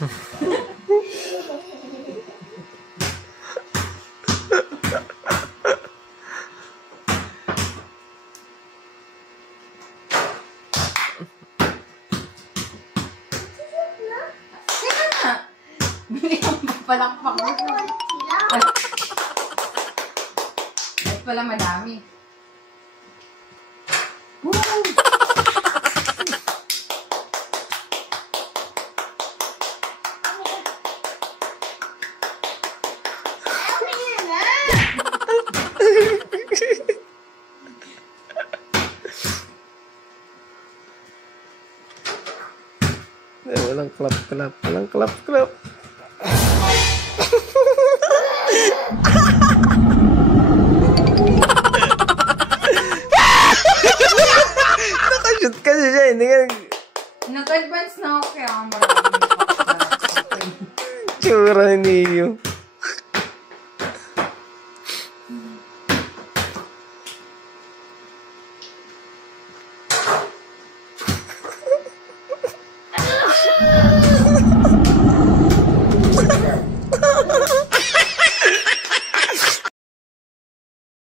Palakpak mo. At pala madami. Woo! Walang klap-klap. Walang klap-klap. Nakashoot kasi siya. Hindi ka... Nag-advance na ako kaya maraming Tsura niyo.